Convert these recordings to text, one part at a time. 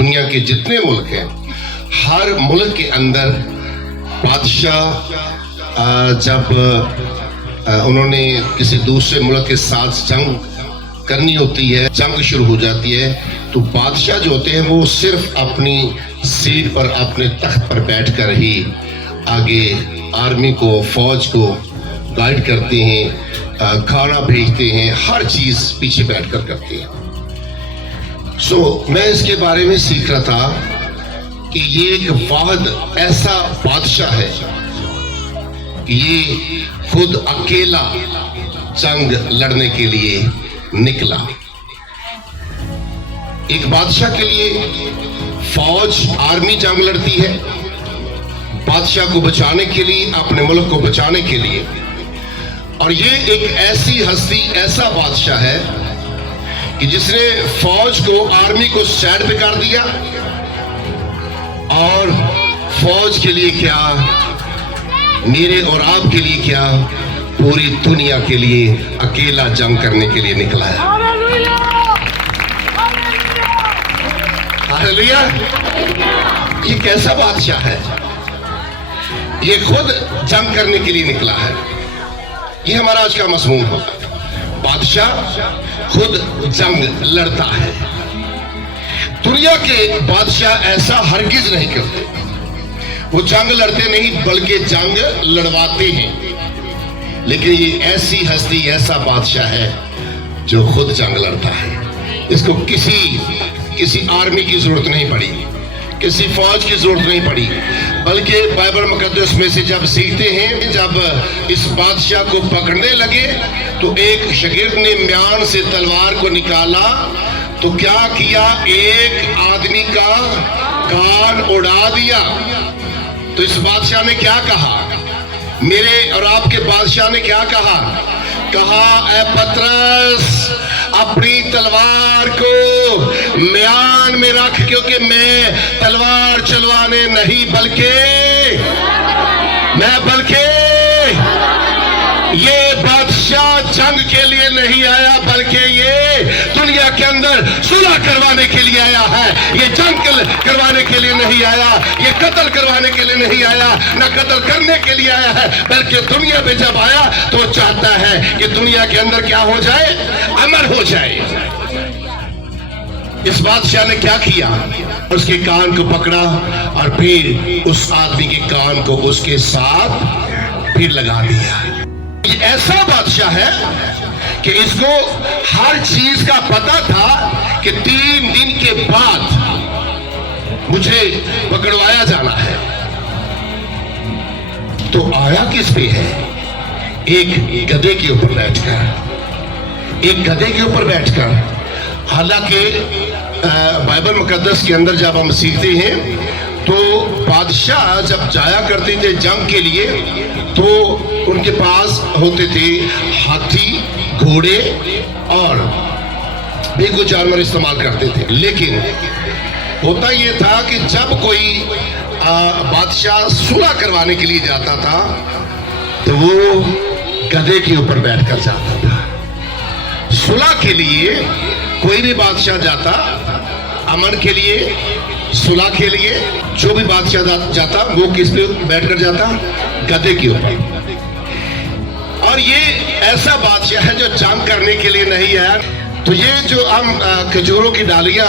दुनिया के जितने मुल्क हैं, हर मुल्क के अंदर बादशाह जब उन्होंने किसी दूसरे मुल्क के साथ जंग करनी होती है, जंग शुरू हो जाती है, तो बादशाह जो होते हैं वो सिर्फ अपनी सीट पर, अपने तख्त पर बैठकर ही आगे आर्मी को, फौज को गाइड करते हैं, खाना भेजते हैं, हर चीज पीछे बैठकर करते हैं। मैं इसके बारे में सीख रहा था कि ये एक वाहिद ऐसा बादशाह है कि ये खुद अकेला जंग लड़ने के लिए निकला। एक बादशाह के लिए फौज, आर्मी जंग लड़ती है बादशाह को बचाने के लिए, अपने मुल्क को बचाने के लिए। और ये एक ऐसी हस्ती, ऐसा बादशाह है कि जिसने फौज को, आर्मी को साइड पे कर दिया और फौज के लिए क्या, मेरे और आपके लिए क्या, पूरी दुनिया के लिए अकेला जंग करने के लिए निकला है। हालेलुया। ये कैसा बादशाह है? ये खुद जंग करने के लिए निकला है। ये हमारा आज का मज़मून होगा। बादशाह खुद जंग लड़ता है। दुनिया के बादशाह ऐसा हरगिज नहीं करते। वो जंग लड़ते नहीं बल्कि जंग लड़वाते हैं। लेकिन ये ऐसी हस्ती, ऐसा बादशाह है जो खुद जंग लड़ता है। इसको किसी आर्मी की जरूरत नहीं पड़ी, किसी फौज की जरूरत नहीं पड़ी, बल्कि बाइबल मुकद्दस में से जब सीखते हैं, जब इस बादशाह को पकड़ने लगे तो एक शागिर्द ने म्यान से तलवार को निकाला तो क्या किया, एक आदमी का कान उड़ा दिया। तो इस बादशाह ने क्या कहा, मेरे और आपके बादशाह ने क्या कहा? ए पतरस, अपनी तलवार को म्यान में रख, क्योंकि मैं तलवार चलवाने नहीं बल्कि ये बादशाह जंग के लिए नहीं आया, बल्कि ये दुनिया के अंदर सुलह करवाने के लिए आया है। ये जंग करवाने के लिए नहीं आया, ये कत्ल करवाने के लिए नहीं आया, ना कत्ल करने के लिए आया है, बल्कि दुनिया में जब आया तो चाहता है कि दुनिया के अंदर क्या हो जाए, अमर हो जाए। इस बादशाह ने क्या किया, उसके कान को पकड़ा और फिर उस आदमी के कान को उसके साथ फिर लगा दिया। ये ऐसा बादशाह है कि इसको हर चीज का पता था कि 3 दिन के बाद मुझे पकड़वाया जाना है। तो आया किस पे है? एक गधे के ऊपर बैठकर। हालांकि बाइबल मुकद्दस के अंदर जब हम सीखते हैं तो बादशाह जब जाया करते थे जंग के लिए तो उनके पास होते थे हाथी, घोड़े और भी कुछ जानवर इस्तेमाल करते थे। लेकिन होता यह था कि जब कोई बादशाह सुलह करवाने के लिए जाता था तो वो गधे के ऊपर बैठकर जाता था। सुलह के लिए कोई भी बादशाह जाता, अमन के लिए, सुलह के लिए, जो भी बादशाह जाता वो किस पे बैठकर जाता? गधे के ऊपर। और ये ऐसा बादशाह है जो जंग करने के लिए नहीं आया। तो ये जो हम खजूरों की डालियां,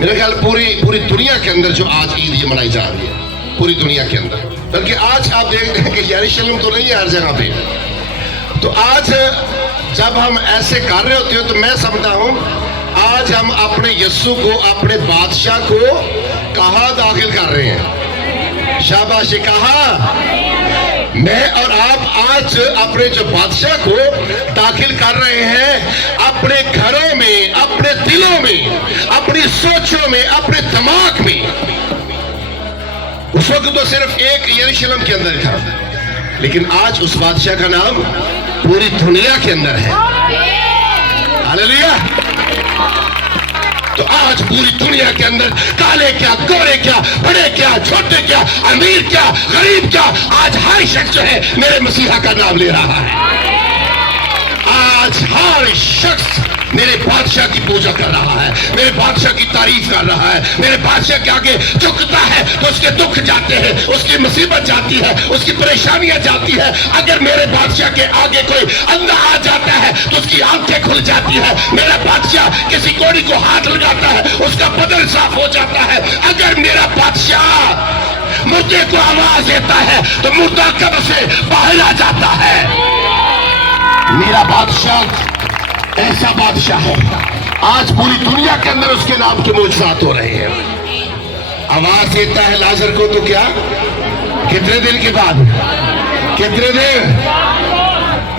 मेरे ख्याल पूरी दुनिया के अंदर जो आज ईद ये मनाई जा रही है, पूरी दुनिया के अंदर, बल्कि आज आप देख रहे हैं कि यरूशलेम तो नहीं है हर जगह पे। तो आज जब हम ऐसे कर रहे होते हो तो मैं समझता हूं आज हम अपने यस्सु को, अपने बादशाह को कहां दाखिल कर रहे हैं? शाबाश, कहा। मैं और आप आज अपने जो बादशाह को दाखिल कर रहे हैं अपने घरों में, अपने दिलों में, अपनी सोचों में, अपने दिमाग में। उस वक्त तो सिर्फ एक यरूशलेम के अंदर था, लेकिन आज उस बादशाह का नाम पूरी दुनिया के अंदर है। हालेलुया। तो आज पूरी दुनिया के अंदर काले क्या, गोरे क्या, बड़े क्या, छोटे क्या, अमीर क्या, गरीब क्या, आज हर शख्स जो है मेरे मसीहा का नाम ले रहा है। आज हर शख्स मेरे बादशाह की पूजा कर रहा है, मेरे बादशाह की तारीफ कर रहा है, मेरे बादशाह के आगे झुकता है तो उसके दुख जाते हैं, उसकी मुसीबत जाती है, उसकी परेशानियां जाती है। अगर मेरे बादशाह के आगे कोई अंधा आ जाता है तो उसकी आंखें खुल जाती है। मेरा बादशाह किसी कोड़ी को हाथ लगाता है, उसका बदन साफ हो जाता है। अगर मेरा बादशाह मुर्दे को आवाज देता है तो मुर्दा कब्र से बाहर आ जाता है। मेरा बादशाह ऐसा बादशाह है, आज पूरी दुनिया के अंदर उसके नाम के मौजूदात हो रहे हैं। आवाज देता है लाजर को तो क्या, कितने दिन के बाद, कितने दिन,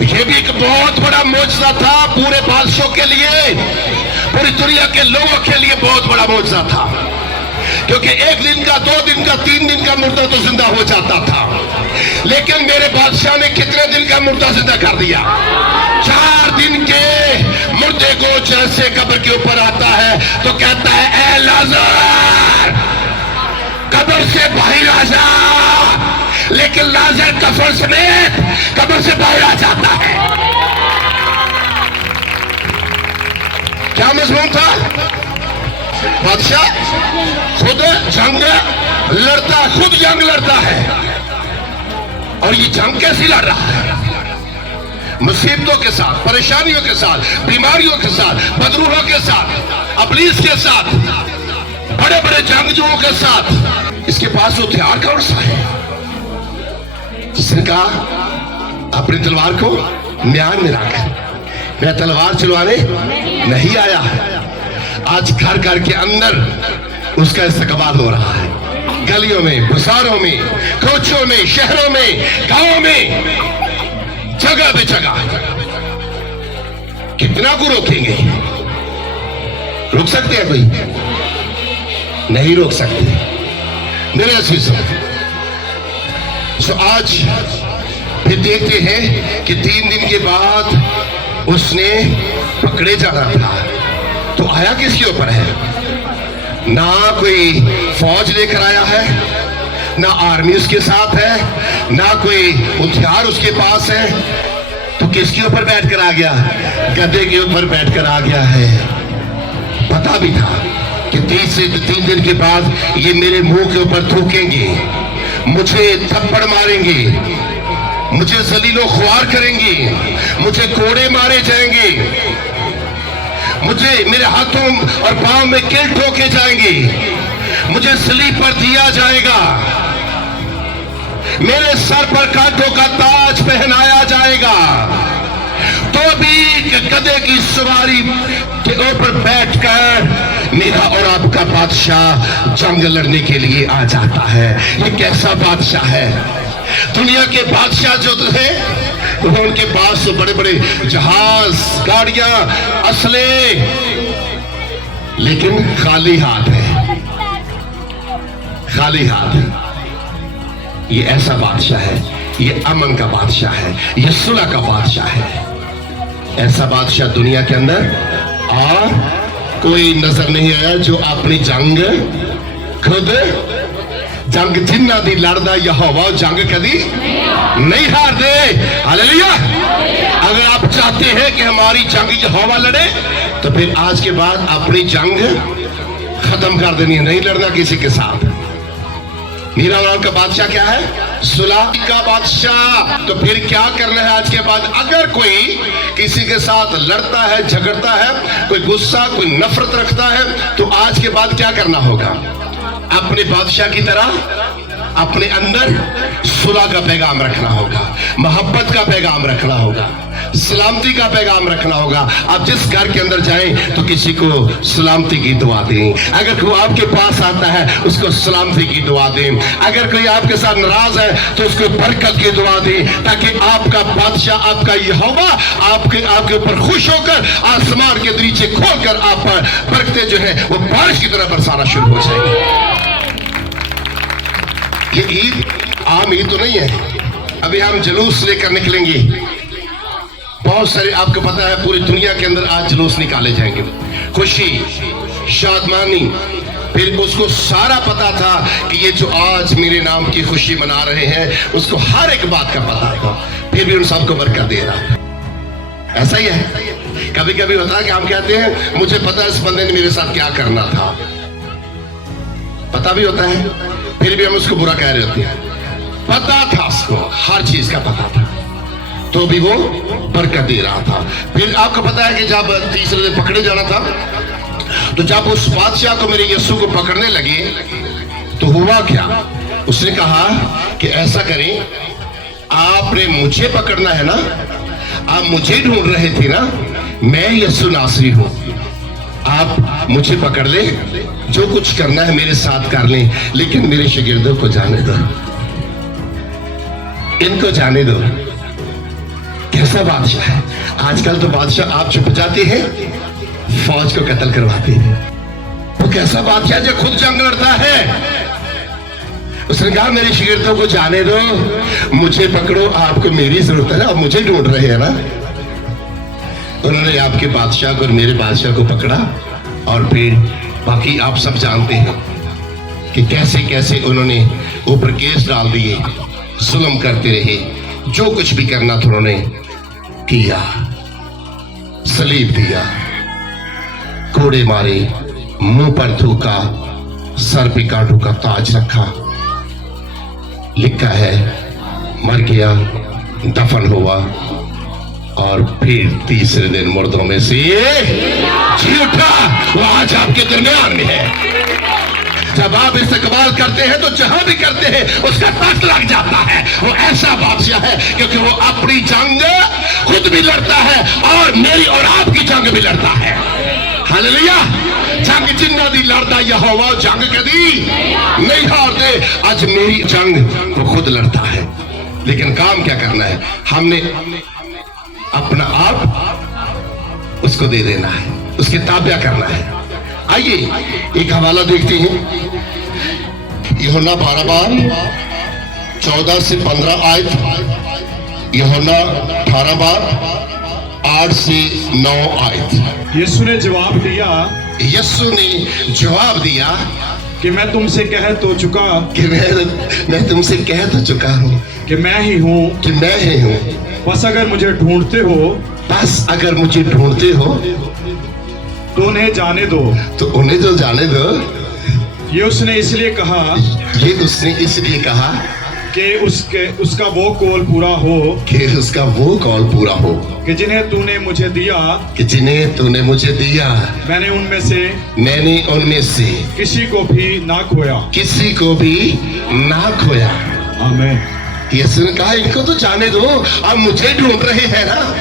ये भी एक बहुत बड़ा मौजूदा था पूरे बादशाहों के लिए, पूरी दुनिया के लोगों के लिए बहुत बड़ा मौजूदा था। क्योंकि एक दिन का, 2 दिन का, 3 दिन का मुर्दा तो जिंदा हो जाता था, लेकिन मेरे बादशाह ने कितने दिन का मुर्दा जिंदा कर दिया? 4 दिन के मुर्दे को जैसे कब्र के ऊपर आता है तो कहता है, ए लाजर कब्र से बाहर आ जा। लेकिन लाजर कफन समेत कब्र से बाहर आ जाता है। क्या मजमून था? बादशाह खुद जंग लड़ता, खुद जंग लड़ता है। और ये जंग कैसी लड़ रहा है? मुसीबतों के साथ, परेशानियों के साथ, बीमारियों के साथ, बदरूहों के साथ, अबलीस के साथ, बड़े बड़े जंगजुओं के साथ। इसके पास हथियार कौन सा है? जिसने कहा अपनी तलवार को म्यान में रख, मैं तलवार चलवाने नहीं आया। आज घर घर के अंदर उसका इस्तकबाल हो रहा है, गलियों में, बाजारों में, कोचों में, शहरों में, गांवों में, जगह पे जगह। कितना को रोकेंगे? रोक सकते हैं कोई? नहीं रोक सकते। मेरे अजीजों, तो आज फिर देखते हैं कि 3 दिन के बाद उसने पकड़े जाना था, तो आया किसके ऊपर है? ना कोई फौज लेकर आया है, ना आर्मी उसके साथ है, ना कोई हथियार उसके पास है, तो किसके ऊपर बैठकर आ गया? गधे के ऊपर बैठकर आ गया है। पता भी था कि 3 दिन के बाद ये मेरे मुंह के ऊपर थूकेंगे, मुझे थप्पड़ मारेंगे, मुझे जलीलो ख्वार करेंगे, मुझे कोड़े मारे जाएंगे, मुझे मेरे हाथों और पांव में किल ठोके जाएंगे, मुझे सलीब पर दिया जाएगा, मेरे सर पर कांटों का ताज पहनाया जाएगा, तो भी गधे की सवारी के ऊपर बैठकर मेरा और आपका बादशाह जंग लड़ने के लिए आ जाता है। ये कैसा बादशाह है? दुनिया के बादशाह जो थे तो उनके पास तो बड़े बड़े जहाज, गाड़ियां, असले, लेकिन खाली हाथ है, खाली हाथ है। ये ऐसा बादशाह है, ये अमन का बादशाह है, ये सुलह का बादशाह है। ऐसा बादशाह दुनिया के अंदर और कोई नजर नहीं आया जो अपनी जंग खुद, जंग जिन्ना दी लड़दा यहोवा जंग कदी नहीं हार दे। हालेलुया। अगर आप चाहते हैं कि हमारी जंग यहोवा लड़े तो फिर आज के बाद अपनी जंग खत्म कर देनी है, नहीं लड़ना किसी के साथ। मेरा और आपका बादशाह क्या है? सुलह का बादशाह। तो फिर क्या करना है आज के बाद? अगर कोई किसी के साथ लड़ता है, झगड़ता है, कोई गुस्सा, कोई नफरत रखता है, तो आज के बाद क्या करना होगा? अपने बादशाह की तरह अपने अंदर सुलह का पैगाम रखना होगा, मोहब्बत का पैगाम रखना होगा, सलामती का पैगाम रखना होगा। आप जिस घर के अंदर जाएं तो किसी को सलामती की दुआ दें। अगर कोई आपके पास आता है उसको सलामती की दुआ दें। अगर कोई आपके साथ नाराज है तो उसको बरकत की दुआ दें, ताकि आपका बादशाह, आपका यहोवा आपके ऊपर खुश होकर आसमान के दरीचे खोलकर आप पर बरकतें जो है वो बारिश की तरह बरसाना शुरू हो जाएंगी। ये ईद आम ईद तो नहीं है। अभी हम जुलूस लेकर निकलेंगे, बहुत सारे, आपको पता है पूरी दुनिया के अंदर आज जुलूस निकाले जाएंगे, खुशी, शादमानी। फिर उसको सारा पता था कि ये जो आज मेरे नाम की खुशी मना रहे हैं उसको हर एक बात का पता था, फिर भी उन सबको बरकत दे रहा। ऐसा ही है। कभी कभी होता है कि हम कहते हैं मुझे पता है इस बंदे ने मेरे साथ क्या करना था, पता भी होता है, फिर भी हम उसको बुरा कह रहे होते हैं। पता था उसको, हर चीज का पता था, तो भी वो बरकत दे रहा था। फिर आपको पता है कि जब तीसरे दिन पकड़े जाना था, तो जब उस बादशाह को मेरे यीशु को पकड़ने लगे तो हुआ क्या, उसने कहा कि ऐसा करें, आपने मुझे पकड़ना है ना, आप मुझे ढूंढ रहे थे ना, मैं यीशु नासरी हूं, आप मुझे पकड़ ले, जो कुछ करना है मेरे साथ कर लें, लेकिन मेरे शागिर्दों को जाने दो, इनको जाने दो। कैसा बादशाह है। आजकल तो बादशाह आप छुप जाते हैं, फौज को कत्ल करवाते हैं। वो कैसा बादशाह जो खुद जंग लड़ता है। उसने कहा मेरे शागिर्दों को जाने दो, मुझे पकड़ो, आपको मेरी जरूरत है ना, आप मुझे ढूंढ रहे हैं ना। उन्होंने आपके बादशाह को और मेरे बादशाह को पकड़ा, और फिर बाकी आप सब जानते हैं कि कैसे कैसे उन्होंने ऊपर केस डाल दिए, जुल्म करते रहे, जो कुछ भी करना था उन्होंने किया, सलीब दिया, कोड़े मारे, मुंह पर थूका, सर पे कांटों का ताज रखा, लिखा है मर गया, दफन हुआ, और फिर तीसरे दिन मुर्दों में से जी उठा। वो आज आपके दरमियान में है। जब आप इस्तेकबाल करते हैं तो जहां भी करते हैं उसका तख्त लग जाता है। वो ऐसा बादशाह है क्योंकि वो अपनी जंग खुद भी लड़ता है और मेरी और आपकी जंग भी लड़ता है। हालेलुया। जंग जिन्ना दी लड़दा यहोवा जंग कदी नहीं हारते। आज मेरी जंग वो खुद लड़ता है, लेकिन काम क्या करना है, हमने अपना आप उसको दे देना है, उसके ताबिया करना है। आइए एक हवाला देखते हैं, यूहन्ना 12:14 से 15 आयत, यूहन्ना 18:8 से 9 आयत। यीशु ने जवाब दिया, यीशु ने जवाब दिया कि मैं तुमसे कह तो चुका कि मैं तुमसे कह तो चुका हूँ कि मैं ही हूँ, कि मैं ही हूँ। बस अगर मुझे ढूंढते हो, बस अगर मुझे ढूंढते हो तो उन्हें जाने दो। तो उन्हें तो जाने दो। ये उसने इसलिए कहा, ये उसने इसलिए कहा कि उसका वो कौल पूरा हो, कि उसका वो कौल पूरा हो, कि जिन्हें तूने मुझे दिया, कि जिन्हें तूने मुझे दिया, मैंने उनमें से किसी को भी ना खोया, किसी को भी ना खोया। आमीन। यीशु ने कहा इनको तो जाने दो, अब मुझे ढूंढ रहे हैं ना,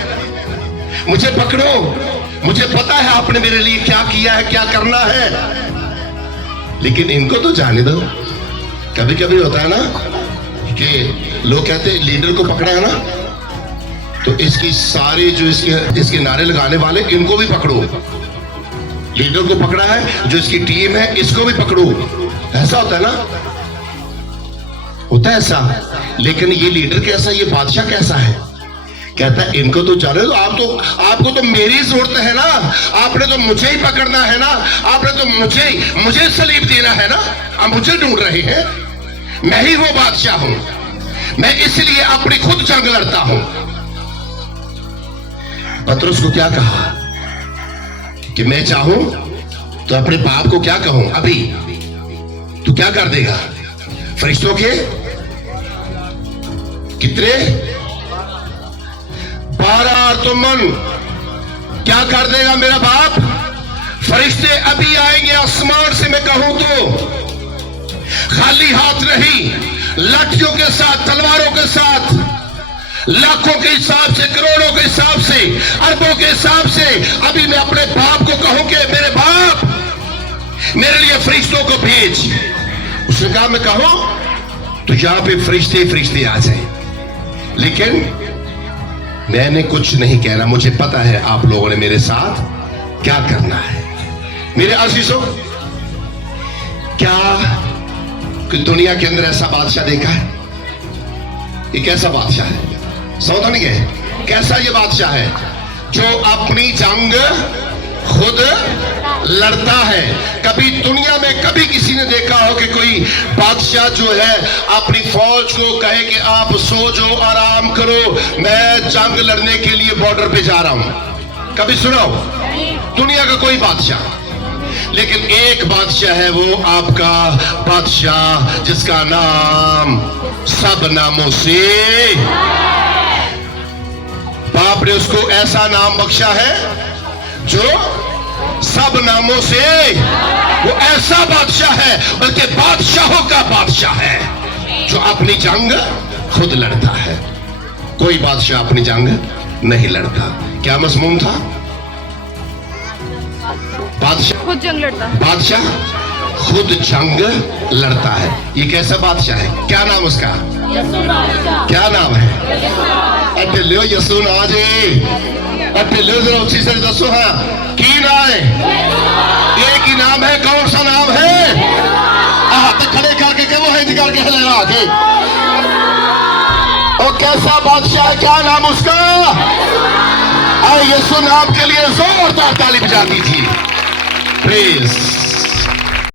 मुझे पकड़ो, मुझे पता है आपने मेरे लिए क्या किया है, क्या करना है, लेकिन इनको तो जाने दो। कभी कभी होता है ना कि लोग कहते हैं लीडर को पकड़ा है ना, तो इसकी सारे जो इसके नारे लगाने वाले, इनको भी पकड़ो। लीडर को पकड़ा है, जो इसकी टीम है, इसको भी पकड़ो। ऐसा होता है ना, होता है ऐसा। लेकिन ये लीडर कैसा, ये बादशाह कैसा है, कहता है इनको तो जाने दो, आपको तो मेरी जरूरत है ना, आपने तो मुझे ही पकड़ना है ना, आपने तो मुझे सलीब देना है ना, आप मुझे ढूंढ रहे हैं, मैं ही वो बादशाह हूं, मैं इसलिए अपनी खुद जंग लड़ता हूं। पतरस को क्या कहा कि मैं चाहूं तो अपने बाप को क्या कहूं, अभी तू क्या कर देगा, फरिश्तों के कितने 12 तो मन क्या कर देगा मेरा बाप, फरिश्ते अभी आएंगे आसमान से, मैं कहूं तो खाली हाथ नहीं, लाठियों के साथ, तलवारों के साथ, लाखों के हिसाब से, करोड़ों के हिसाब से, अरबों के हिसाब से, अभी मैं अपने बाप को कहूं कि मेरे बाप मेरे लिए फरिश्तों को भेज। उसने कहा मैं कहूं तो यहां पे फरिश्ते आ जाए, लेकिन मैंने कुछ नहीं कहना, मुझे पता है आप लोगों ने मेरे साथ क्या करना है। मेरे अजीजों, क्या कि दुनिया के अंदर ऐसा बादशाह देखा है? ये कैसा बादशाह है, समझ नहीं गए कैसा ये बादशाह है जो अपनी जंग खुद लड़ता है। कभी दुनिया में कभी किसी ने देखा हो कि कोई बादशाह जो है अपनी फौज को कहे कि आप सो जाओ, आराम करो, मैं जंग लड़ने के लिए बॉर्डर पे जा रहा हूं? कभी सुनाओ? दुनिया का कोई बादशाह, लेकिन एक बादशाह है, वो आपका बादशाह जिसका नाम सब नामों से, बाप ने उसको ऐसा नाम बख्शा है जो सब नामों से, वो ऐसा बादशाह है, बल्कि बादशाहों का बादशाह है, जो अपनी जंग खुद लड़ता है। कोई बादशाह अपनी जंग नहीं लड़ता। क्या मज़मून था? बादशाह खुद जंग लड़ता है। बादशाह खुद जंग लड़ता है। ये कैसा बादशाह है? क्या नाम उसका? क्या नाम है? ढिल्लो यसू ना जी, ढिल्लो जरा उसी से दसो। हाँ, की नाम है? एक ही नाम है। कौन सा नाम है? हाथ खड़े करके के वो हिंद करके लगा के, और कैसा बादशाह है? क्या नाम उसका? यीशु नाम के लिए जोरदार ताली बजा दीजिए। प्रेज